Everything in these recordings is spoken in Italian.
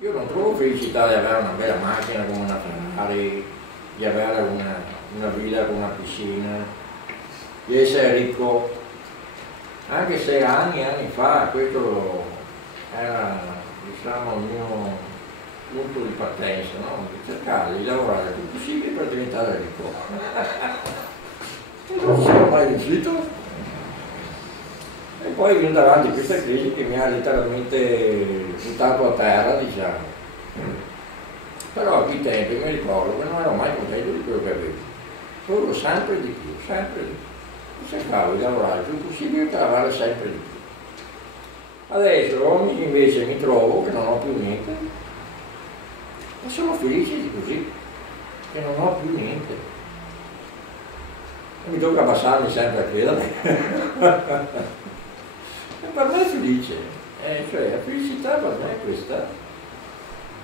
Io non trovo felicità di avere una bella macchina come una Ferrari, di avere una villa con una piscina, di essere ricco, anche se anni e anni fa questo era, diciamo, il mio punto di partenza, no? Di cercare di lavorare il più possibile per diventare ricco. E non ci sono mai riuscito. E poi è venuta avanti questa crisi che mi ha letteralmente buttato a terra, diciamo. Però a quei tempi mi ricordo che non ero mai contento di quello che avevo. Volevo sempre di più, sempre di più. Cercavo di lavorare il più possibile per avere sempre di più. Adesso invece mi trovo che non ho più niente e sono felice di così, che non ho più niente. E mi tocca abbassarmi sempre a chiedere. E per me è felice, cioè la felicità per me è questa,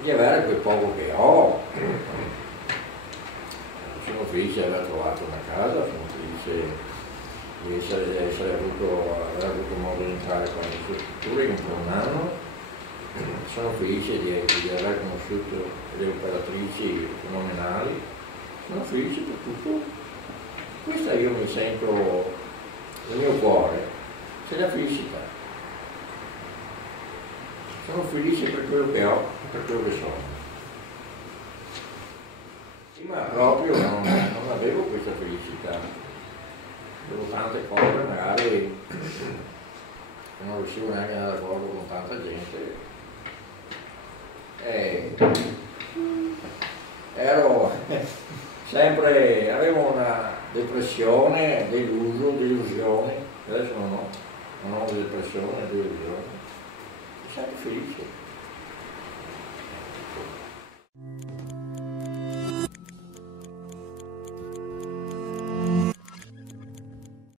di avere quel poco che ho. Sono felice di aver trovato una casa, sono felice di aver avuto modo di entrare con le sue strutture in un anno, sono felice di aver conosciuto delle operatrici fenomenali, sono felice per tutto. Questa io mi sento, nel mio cuore c'è la felicità. Sono felice per quello che ho e per quello che sono. Prima proprio non avevo questa felicità. Avevo tante cose magari che non riuscivo neanche ad andare d'accordo con tanta gente. Ero sempre, avevo una depressione, delusione, adesso non ho depressione, delusione. Sempre felice.